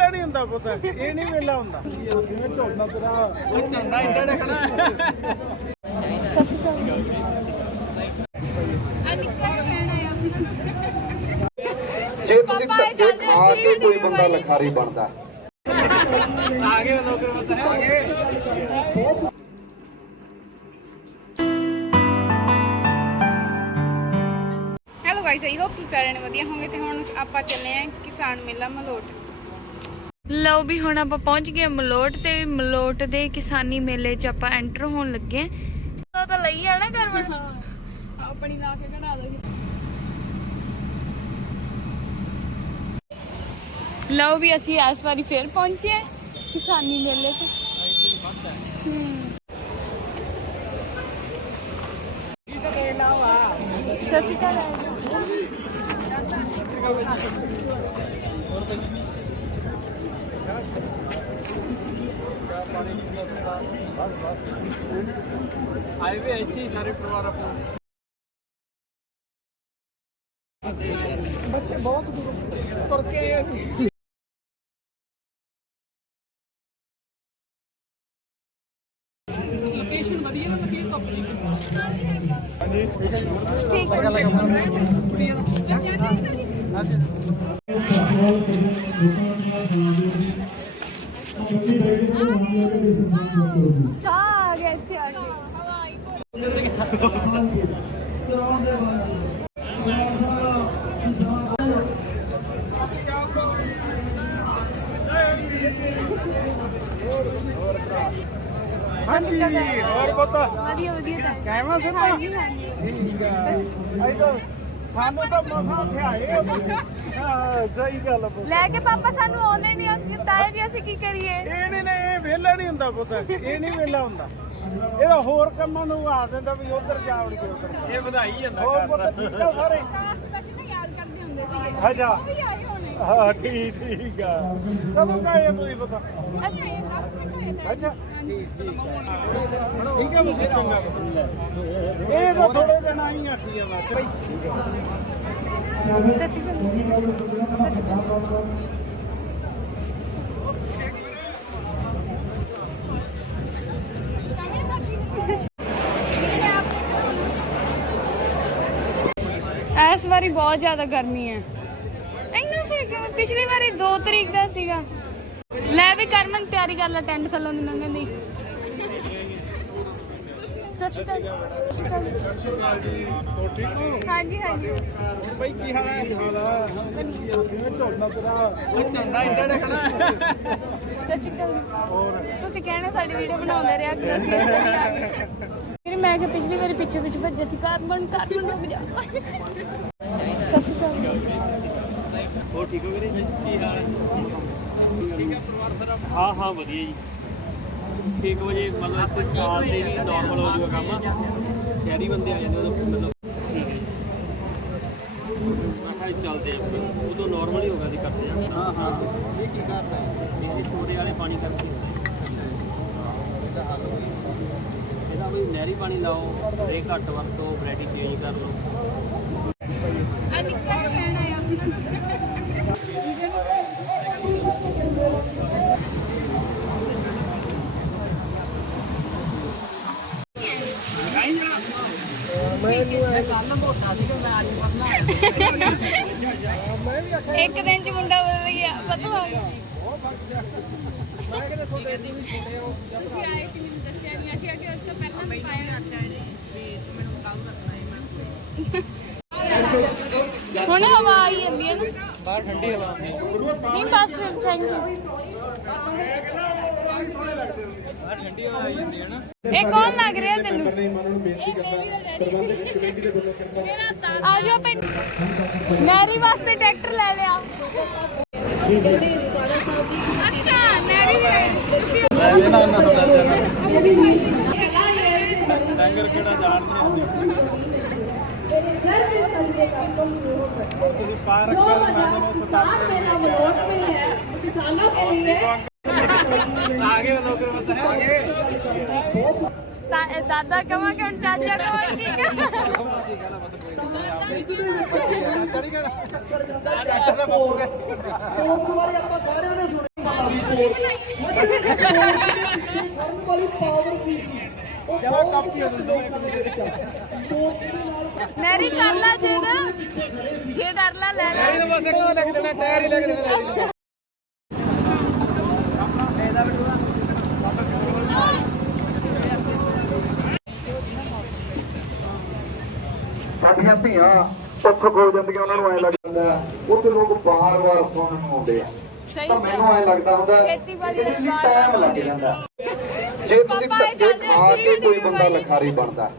ਵਿਹਲਾ ਨਹੀਂ ਹੁੰਦਾ ਪੁੱਤ ਇਹ ਨਹੀਂ ਵਿਹਲਾ ਹੁੰਦਾ। ਤੇਰਾ ਇੰਡਾ ਜੇ ਤੁਸੀਂ ਧੱਕੇ ਖਾ ਕੇ ਕੋਈ ਬੰਦਾ ਲਖਾਰੀ ਬਣਦਾ ਆ ਗਏ ਨੌਕਰ ਬੰਦਾ ਹੈ। ਆ ਗਏ ਹੈਲੋ ਗਾਇਸ ਆਈ ਹੋਪ ਤੁਸੀਂ ਸਾਰਿਆਂ ਨੇ ਵਧੀਆ ਹੋਵੋਗੇ ਤੇ ਹੁਣ ਆਪਾਂ ਚੱਲੇ ਆਂ ਕਿਸਾਨ ਮੇਲਾ ਮਲੋਟ। ਲਓ ਵੀ ਹੁਣ ਆਪਾਂ ਪਹੁੰਚ ਗਏ ਮਲੋਟ ਤੇ ਮਲੋਟ ਦੇ ਕਿਸਾਨੀ ਮੇਲੇ 'ਚ ਆਪਾਂ ਐਂਟਰ ਹੋਣ ਲੱਗੇ ਆਂ ਤਾਂ ਲਈ ਆ ਨਾ ਕਰਵਣ ਆਪਣੀ ਲਾ ਕੇ ਕਢਾ ਦੋ ਲਓ ਵੀ ਅਸੀਂ ਇਸ ਵਾਰੀ ਫੇਰ ਪਹੁੰਚੇ ਆਂ ਕਿਸਾਨੀ ਮੇਲੇ ਤੇ। ਸਤਿ ਸ਼੍ਰੀ ਅਕਾਲ। ਆਏ ਵੀ ਇੱਥੇ ਹੀ ਸਾਰੇ ਪਰਿਵਾਰ ਆਪੋ ਬੱਚੇ ਬਹੁਤ ਦੂਰ ਤੁਰ ਕੇ ਆਏ ਅਸੀਂ। ਲੋਕੇਸ਼ਨ ਵਧੀਆ ਨਾ ਵਧੀਆ ਕੰਪਨੀ ਠੀਕ ਸਾ ਆ ਗਿਆ ਇੱਥੇ ਆ ਕੇ ਹਾਂਜੀ ਹੋਰ ਪਤਾ? ਵਧੀਆ ਵਧੀਆ ਤਾਂ। ਕਹਿਵਾ ਸਿੱਧਾ ਹਾਂਜੀ ਹਾਂਜੀ। ਠੀਕ ਆ। ਅਈ ਤਾਂ ਸਾਨੂੰ ਤਾਂ ਮਸਾਂ ਖਿਆਏ ਹਾਂ ਸਹੀ ਗੱਲ ਪੁੱਤ। ਲੈ ਕੇ ਪਾਪਾ ਸਾਨੂੰ ਆਉਂਦੇ ਨਹੀਂ ਆ ਤਾਇਆ ਜੀ ਅਸੀਂ ਕੀ ਕਰੀਏ? ਇਹ ਨਹੀਂ ਨਹੀਂ ਇਹ ਵਿਹਲਾ ਨਹੀਂ ਹੁੰਦਾ ਪੁੱਤ ਇਹ ਨਹੀਂ ਵਿਹਲਾ ਹੁੰਦਾ। ਇਹਦਾ ਹੋਰ ਕੰਮਾਂ ਨੂੰ ਆ ਦਿੰਦਾ ਵੀ ਉਧਰ ਜਾਵੜ ਕੇ ਉਧਰ। ਇਹ ਵਧਾਈ ਜਾਂਦਾ ਹੋਰ ਪੁੱਤ ਠੀਕ ਆ ਸਾਰੇ? ਯਾਦ ਕਰਦੇ ਹੁੰਦੇ ਸੀਗੇ। ਅੱਛਾ ਉਹ ਵੀ ਆਏ ਹਾਂ ਠੀਕ ਠੀਕ ਆ। ਕਦੋਂ ਕਾਏ ਤੁਸੀਂ ਪਤਾ? ਅਸੀਂ 10 ਮਿੰਟ ਹੋਏ ਨੇ ਅੱਛਾ। ਠੀਕ ਠੀਕ ਆ ਠੀਕ ਆ ਬਹੁਤ ਚੰਗਾ। ਪੁੱਤ। ਇਹ ਤਾਂ ਥੋੜੇ ਦਿਨ ਆਈ ਆਖੀ ਜਾਂਦਾ ਠੀਕ ਆ ਇਸ ਵਾਰੀ ਬਹੁਤ ਜ਼ਿਆਦਾ ਗਰਮੀ ਹੈ। ਪਿਛਲੀ ਵਾਰੀ 2 ਤਰੀਕ ਦਾ ਸੀਗਾ। ਲੈ ਵੀ ਕਰਮਨ ਤਿਆਰੀ ਕਰ ਲੈ ਟੈਂਟ ਥੱਲੋਂ ਦੀ ਲੰਘਣ ਦੀ। ਸਤਿ ਸ਼੍ਰੀ ਅਕਾਲ। ਜੀ। ਹੋ ਠੀਕ ਹੋ? ਹਾਂਜੀ ਹਾਂਜੀ। ਬਈ ਕੀ ਹਾਲ ਹੈ? ਹਾਲ ਆ? ਕਿਵੇਂ ਝੋਲਣਾ ਤੇਰਾ? ਝੰਡਾ ਇੰਡਾ ਰੱਖਣਾ ਸਤਿ ਸ਼੍ਰੀ ਅਕਾਲ। ਤੁਸੀਂ ਕਹਿਣਾ ਸਾਡੀ ਵੀਡੀਓ ਬਣਾਉਂਦੇ ਰਿਹਾ ਕਿ ਅਸੀਂ ਇੱਧਰ ਹੀ ਆ ਗਏ ਫਿਰ ਮੈਂ ਕਿ ਪਿਛਲੀ ਵਾਰੀ ਪਿੱਛੇ ਪਿੱਛੇ ਭੱਜੇ ਸੀ ਕਾਰਬਨ ਕਾਰਬਨ ਰੁਕ ਜਾ। ਹੋ ਠੀਕ ਹੋ ਵੀਰੇ? ਕੀ ਹਾਲ ਹੈ? ਠੀਕ ਹੈ ਪਰਿਵਾਰ ਸਾਰਾ? ਹਾਂ ਹਾਂ ਵਧੀਆ ਜੀ। 6 ਵਜੇ ਮਤਲਬ ਕੋਈ ਸਾਲ ਤੇ ਵੀ ਨਾਰਮਲ ਹੋ ਜਾਊਗਾ ਕੰਮ। ਸ਼ਹਿਰੀ ਬੰਦੇ ਆ ਜਾਂਦੇ ਉਦੋਂ ਮਤਲਬ ਠੀਕ ਹੈ ਜੀ ਆਹ ਚੱਲਦੇ ਆ ਉਦੋਂ ਨਾਰਮਲ ਹੀ ਹੋਗਾ ਦੀ ਕਰਦੇ ਆ। ਹਾਂ ਹਾਂ। ਇਹ ਕੀ ਕਰਦਾ ਹੈ? ਇਹ ਛੋਟੇ ਵਾਲੇ ਪਾਣੀ ਕਰਕੇ। ਇਹਦਾ ਵੀ ਨਹਿਰੀ ਪਾਣੀ ਲਾਓ ਰੇ ਘੱਟ ਵਰਤੋ ਵੈਰਾਈਟੀ ਚੇਂਜ ਕਰ ਲਓ ਆ ਨਿੱਕਾ ਜਿਹਾ ਭੈਣ ਆਇਆ ਇੱਕ ਦਿਨ ਚ ਮੁੰਡਾ ਬਦਲ ਗਿਆ ਪਤਲਾ ਹੋ ਗਿਆ ਤੁਸੀਂ ਆਏ ਸੀ ਮੈਨੂੰ ਦੱਸਿਆ ਨਹੀਂ ਅਸੀਂ ਅੱਗੇ ਉਸ ਤੋਂ ਪਹਿਲਾਂ ਵੀ ਪਾਇਆ ਹੁਣ ਹਵਾ ਆਈ ਜਾਂਦੀ ਹੈ ਨਾ। ਬਾਹਰ ਠੰਡੀ ਹਵਾ ਆਉਂਦੀ ਨਹੀਂ ਬਸ ਫਿਰ ਥੈਂਕ ਯੂ ਬਾਹਰ ਠੰਡੀ ਹਵਾ ਆਈ ਜਾਂਦੀ ਹੈ ਨਾ। ਇਹ ਕੌਣ ਲੱਗ ਰਿਹਾ ਤੈਨੂੰ? ਆ ਜਾਓ ਭੈਣ ਮੈਰੀ ਵਾਸਤੇ ਟਰੈਕਟਰ ਲੈ ਲਿਆ। ਅੱਛਾ ਮੈਰੀ ਤੁਸੀਂ ਨਾ ਨਾ ਤੁਹਾਡਾ ਡੰਗਰ ਕਿਹੜਾ ਜਾਣਦੇ ਹੁੰਦੇ ਤੁਸੀਂ ਪਾ ਰੱਖਿਆ ਤੇ ਮੈਂ ਤੁਹਾਨੂੰ ਉੱਥੇ ਤੱਕ ਆ ਗਏ ਨੌਕਰ ਬੰਦਾ ਹੈ ਆ ਗਏ ਤਾਂ- ਦਾਦਾ ਕਮਾ ਕਿ ਹੁਣ ਚਾਚਾ ਕਮਾ ਠੀਕ ਹੈ ਚਾਚਾ ਨਹੀਂ ਕਹਿਣਾ ਚਾਚਾ ਦਾ ਬਾਪੂ ਹੈ ਜਵਾ ਕਾਪੀ ਹੋ ਮੈਰੀ ਕਰ ਲਾ ਜੇ ਨਾ। ਜੇ ਕਰ ਲਾ ਲੈ ਲੈ। ਇਹਨੂੰ ਬਸ ਇੱਕ ਲੱਗ ਦੇਣਾ? ਟਾਇਰ ਹੀ ਲੱਗ ਦੇਣਾ। ਸਾਡੀਆਂ ਧੀਆਂ ਉੱਥ ਖੋ ਜਾਂਦੀਆਂ ਉਹਨਾਂ ਨੂੰ ਐ ਲੱਗਦਾ ਉੱਥੇ ਲੋਕ ਬਾਰ-ਬਾਰ ਸੁਣਨ ਨੂੰ ਆਉਂਦੇ ਆ। ਸਹੀ ਤਾਂ ਮੈਨੂੰ ਐ ਲੱਗਦਾ ਹੁੰਦਾ ਦਾ ਟਾਈਮ ਲੱਗ ਜਾਂਦਾ। ਜੇ ਤੁਸੀਂ ਧੱਕੇ ਖਾ ਕੇ ਕੋਈ ਬੰਦਾ ਲਖਾਰੀ ਬਣਦਾ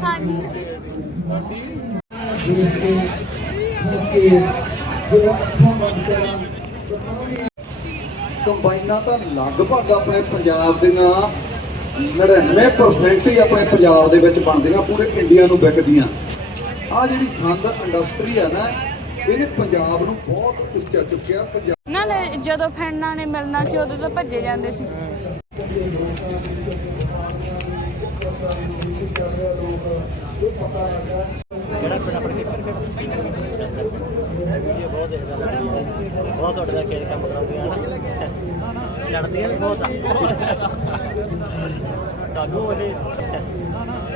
ਹਾਂਜੀ। ਕੰਬਾਈਨਾਂ ਤਾਂ ਲਗਭਗ ਆਪਣੇ ਪੰਜਾਬ ਦੀਆਂ 99% ਹੀ ਆਪਣੇ ਪੰਜਾਬ ਦੇ ਵਿੱਚ ਬਣਦੀਆਂ ਪੂਰੇ ਇੰਡੀਆ ਨੂੰ ਵਿਕਦੀਆਂ। ਆ ਜਿਹੜੀ ਸੰਦ ਇੰਡਸਟਰੀ ਆ ਨਾ ਇਹਨੇ ਪੰਜਾਬ ਨੂੰ ਬਹੁਤ ਉੱਚਾ ਚੁੱਕਿਆ। ਪੰਜਾਬ ਨਾ ਨਾ ਜਦੋਂ ਫਰੈਂਡਾਂ ਨੇ ਮਿਲਣਾ ਸੀ ਉਦੋਂ ਤਾਂ ਭੱਜੇ ਜਾਂਦੇ ਸੀ। ਬਹੁਤ ਤੁਹਾਡੇ ਦਾ ਕੰਮ ਕਰਾਉਂਦੀਆਂ ਹਨ ਲੜਦੀਆਂ ਵੀ ਬਹੁਤ ਆ। ਕਾਗੂ ਵਾਲੇ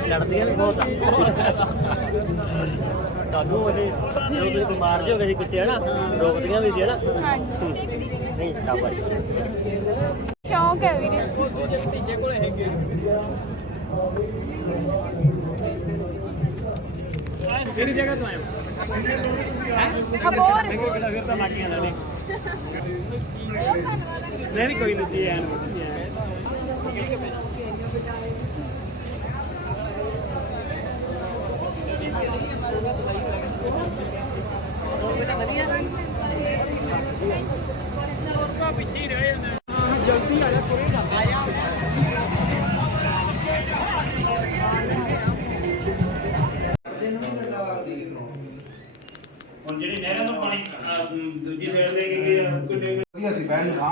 ਲੜਦੀਆਂ ਵੀ ਬਹੁਤ ਆ। ਕਾਗੂ ਵਾਲੇ ਜਦੋਂ ਤੁਸੀਂ ਬਿਮਾਰ ਹੋ ਗਏ ਸੀ ਪਿੱਛੇ ਹਨਾ? ਰੋਕਦੀਆਂ ਵੀ ਸੀ ਹਨਾ? ਹਾਂਜੀ। ਨਹੀਂ ਸ਼ਾਬਾਸ਼। ਸ਼ੌਂਕ ਹੈ ਵੀਰੇ। ਕਿਹੜੀ ਜਗ੍ਹਾ ਤੋਂ ਆਏ ਹੋ? ਖਬਰ ਕਿਹੜਾ ਫਿਰ ਤਾਂ ਲੱਗ ਗਿਆ ਨਾਲੇ ਨਹੀਂ ਨਹੀਂ ਕੋਈ ਨਹੀਂ ਐਨ ਹੁਣ ਪਾਣੀ ਅਹ, ਦੂਜੀ ਸਾਈਡ ਲੈ ਕੇ ਗਏ ਆ, ਕਿੰਨੇ ਵਧੀਆ ਸੀ ਬਹਿਣ ਖਾਂ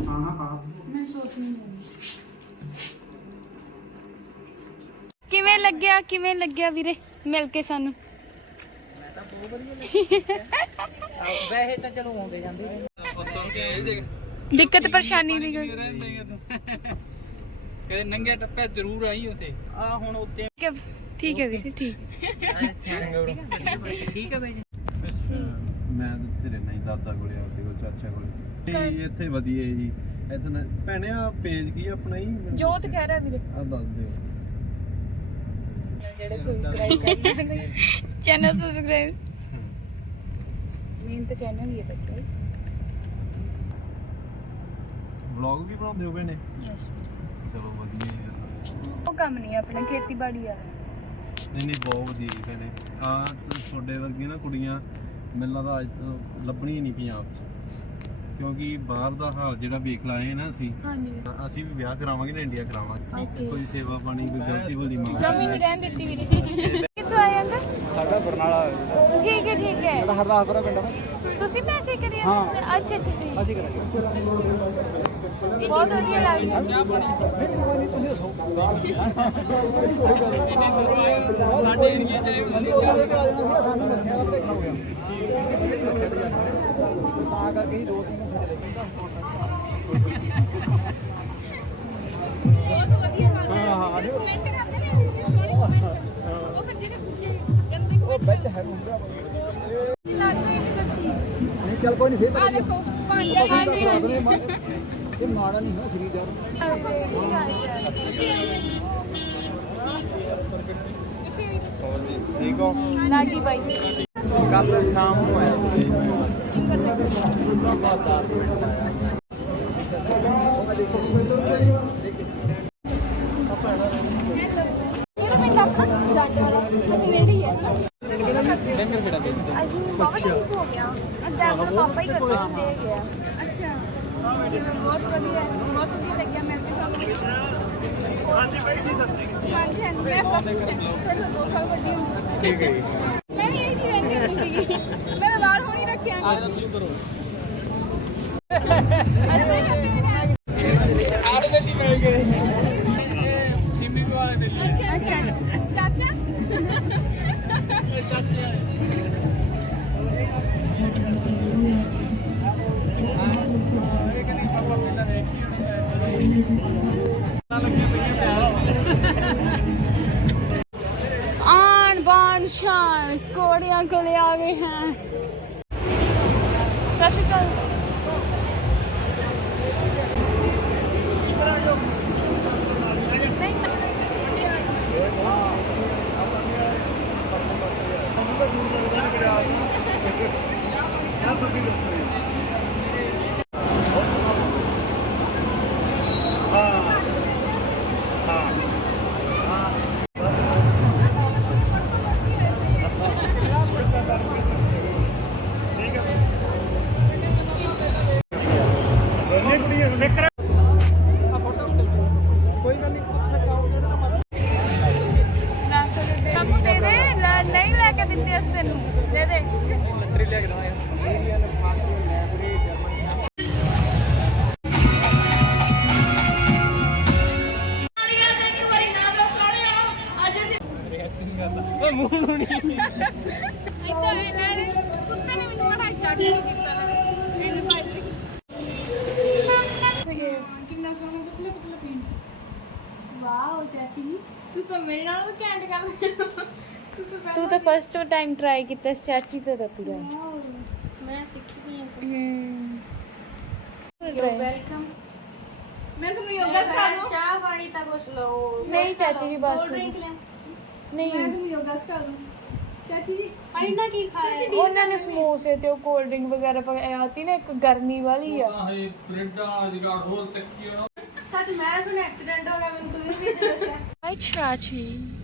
ਹਾਂ ਹਾਂ ਹਾਂ ਕਿਵੇਂ ਲੱਗਿਆ ਕਿਵੇਂ ਲੱਗਿਆ ਵੀਰੇ ਮਿਲ ਕੇ ਸਾਨੂੰ? ਵੈਸੇ ਤਾਂ ਚਲੋ ਆਉਂਦੇ ਜਾਂਦੇ ਦਿੱਕਤ ਪਰੇਸ਼ਾਨੀ ਦੀ ਕੋਈ। ਕਦੇ ਨੰਗੇ ਟੱਪੇ ਜ਼ਰੂਰ ਆਈ ਉਥੇ। ਆ ਹੁਣ ਉੱਤੇ। ਠੀਕ ਹੈ ਠੀਕ ਹੈ ਵੀਰੇ ਠੀਕ। ਠੀਕ ਹੈ ਬਾਈ ਜੀ। ਮੈਂ ਤਾਂ ਤੇਰੇ ਨਹੀਂ ਦਾਦਾ ਕੋਲੇ ਆ ਉਹ ਚਾਚਾ ਕੋਲੇ। ਜੀ ਇੱਥੇ ਵਧੀਆ ਜੀ। ਇੱਥੇ ਨਾ ਭੈਣੇ ਆ ਪੇਜ ਕੀ ਆ ਆਪਣਾ ਹੀ ਜੋਤ ਕਹਿ ਰਿਹਾ ਵੀਰੇ। ਆ ਦੱਸ ਦਿਓ। ਜਿਹੜੇ ਸਬਸਕ੍ਰਾਈਬ ਕਰਨਾ ਚੈਨਲ ਸਬਸਕ੍ਰਾਈਬ ਮੇਨ ਤਾਂ ਚੈਨਲ ਹੀ ਹੈ ਬੱਚੇ। ਵਲੌਗ ਵੀ ਬਣਾਉਂਦੇ ਹੋ ਭੈਣੇ? ਯੈਸ ਚਲੋ ਵਧੀਆ ਜੀ ਫਿਰ। ਉਹ ਕੰਮ ਨਹੀਂ ਆਪਣਾ ਖੇਤੀਬਾੜੀ ਆ। ਨਹੀਂ ਨਹੀਂ ਬਹੁਤ ਵਧੀਆ ਜੀ ਭੈਣੇ। ਆ ਤੁਹਾਡੇ ਵਰਗੀਆਂ ਨਾ ਕੁੜੀਆਂ ਮੈਨੂੰ ਲੱਗਦਾ ਅੱਜ ਤੋਂ ਲੱਭਣੀਆਂ ਨਹੀਂ ਪੰਜਾਬ 'ਚ। ਕਿਉਂਕਿ ਬਾਹਰ ਦਾ ਹਾਲ ਜਿਹੜਾ ਵੇਖ ਲਾਏ ਨਾ ਅਸੀਂ ਹਾਂਜੀ। ਅਸੀਂ ਵੀ ਵਿਆਹ ਕਰਾਵਾਂਗੇ ਨਾ ਇੰਡੀਆ ਕਰਾਵਾਂਗੇ। Okay. ਕੋਈ ਸੇਵਾ ਪਾਣੀ ਕੋਈ ਗਲਤੀ ਭੁਲਦੀ ਮਾਂ ਜਮੀ ਨਹੀਂ ਰਹਿਣ ਦਿੱਤੀ ਵੀਰੇ। ਸਾਡਾ ਬਰਨਾਲਾ ਠੀਕ ਹੈ ਠੀਕ ਹੈ। ਹਰਦਾਸਪੁਰਾ ਪਿੰਡ ਆ ਤੁਸੀਂ ਪੈਸੇ ਕਰੀ ਜਾਂਦੇ ਹੋ? ਅੱਛਾ ਅੱਛਾ ਜੀ। ਅਸੀਂ ਕਰਾਂਗੇ। ਬਹੁਤ ਵਧੀਆ ਲੱਗਦਾ ਸਾਡੇ ਏਰੀਏ ਚ ਅਸੀਂ ਉਹਦੇ ਤੇ ਆ ਜਾਣਾ ਸੀ ਸਾਨੂੰ ਮੱਸਿਆ ਦਾ ਭੇਖਾ ਹੋ। ਗਿਆ ਜਿਹੜੀ ਮੱਸਿਆ ਤੇ ਜਾਣਾ ਤਾਂ ਕਰਕੇ ਹੀ ਦੋ ਤਿੰਨ ਘੰਟੇ ਲੱਗੇ ਤਾਂ ਬਹੁਤ ਵਧੀਆ ਲੱਗਦਾ ਹਾਂ, ਹਾਂ, ਜਿਹੜੇ comment ਕਰਦੇ ਨੇ। ਵਿੱਚ ਹੈ ਲੱਗਦੇ ਨੇ ਸੱਚੀ ਨਹੀਂ ਚੱਲ ਕੋਈ ਨਹੀਂ ਫੇਰ ਆ ਦੇਖੋ ਭਾਂਡੇ ਹਾਂਜੀ ਹਾਂਜੀ ਇਹ ਮਾੜਾ ਨਹੀਂ ਹੋ ਸ੍ਰੀ ਜਾਨ ਤੁਸੀਂ ਤੁਸੀਂ ਠੀਕ ਹੋ ਲਾਗੀ ਬਾਈ ਕੱਲ ਸ਼ਾਮ ਨੂੰ। ਆਇਆ ਸਿੰਗਰ ਦੇ ਕਿਹੜਾ ਆਪਣਾ ਪਾਪਾ ਹੀ ਕਰਦਾ ਹੁੰਦੇ ਹੈਗੇ ਆ। ਅੱਛਾ। ਬਹੁਤ ਵਧੀਆ ਬਹੁਤ ਵਧੀਆ ਲੱਗਿਆ ਮੈਂ ਤੇ ਤੁਹਾਨੂੰ। ਹਾਂਜੀ ਬਾਈ ਜੀ ਸਤਿ ਸ੍ਰੀ ਅਕਾਲ। ਹਾਂਜੀ ਹਾਂਜੀ ਮੈਂ ਟੂ ਤੋਂ ਦੋ ਸਾਲ ਵੱਡੀ ਹਾਂ ਠੀਕ ਹੈ ਮੈਂ ਵੀ ਇਹ ਜੀ ਰਹਿੰਦੀ ਹੁੰਦੀ ਸੀਗੀ। ਮੈਂ ਬਾਹਰ ਹੋ ਹੀ ਰੱਖਿਆ ਆ ਜਾ ਸ਼ੁਰੂ ਕਰੋ। ਆੜ ਆਣ ਬਾਣ ਸ਼ਾਨ ਕੋੜੀਆਂ ਕੋਲੇ ਆ ਗਏ ਹਾਂ ਸਤਿ ਸ਼੍ਰੀ ਅਕਾਲ ਸਾਨੂੰ ਦੇ ਦੇ ਲੈ- ਨਹੀਂ ਲੈ ਕੇ ਦਿੰਦੇ ਅਸੀਂ ਤੈਨੂੰ ਦੇ ਦੇ ਇੱਥੇ ਲੈਣੇ ਕੁੱਤੇ ਨੇ ਮੈਨੂੰ ਬੜਾ ਚੱਕ ਕੇ ਕੀਤਾ ਲੈ ਇਹਨੂੰ ਭੱਜ ਕਿੰਨਾ ਸੋਹਣਾ ਪਤਲਾ ਪਤਲਾ ਪੇਂਟ ਵਾਓ ਚਾਚੀ ਜੀ ਤੂੰ ਤਾਂ ਮੇਰੇ ਨਾਲ ਵੀ ਕੈਂਟ ਕਰ ਤੂੰ ਤਾਂ ਤੂੰ ਤਾਂ ਫਸਟ ਟਾਈਮ ਟਰਾਈ ਕੀਤਾ ਸੀ ਚਾਚੀ ਤੇ ਤਾਂ ਪੂਰਾ ਵਾਓ ਮੈਂ ਸਿੱਖੀ ਵੀ ਹਾਂ ਹੂੰ ਵੈਲਕਮ ਮੈਂ ਤੁਹਾਨੂੰ ਯੋਗਾ ਸਿਖਾ ਦੂੰ ਚਾਹ ਪਾਣੀ ਤਾਂ ਕੁਛ ਲਓ ਨਹੀਂ ਚਾਚੀ ਜੀ ਬਸ ਡਰਿੰਕ ਲੈ ਨਹੀਂ ਮੈਂ ਤੁਹਾਨੂੰ ਯੋਗਾ ਸਿਖਾ ਦੂੰ ਚਾਚੀ ਜੀ ਇੰਨਾ ਕੀ ਖਾਇਆ ਉਹਨਾਂ ਨੇ ਸਮੋਸੇ ਤੇ ਉਹ ਕੋਲਡ ਡਰਿੰਕ ਵਗੈਰਾ ਆਤੀ ਨਾ ਇੱਕ ਗਰਮੀ ਵਾਲੀ ਆ ਇਹ ਪ੍ਰਿੰਟਾਂ ਜਗਾੜ ਹੋਰ ਚੱਕੀ ਸੱਚ ਮੈਂ ਸੁਣਿਆ ਐਕਸੀਡੈਂਟ ਹੋ ਗਿਆ ਮੈਨੂੰ ਤੁਸੀਂ ਵੀ ਦੱਸਿਆ ਅੱਛਾ ਜੀ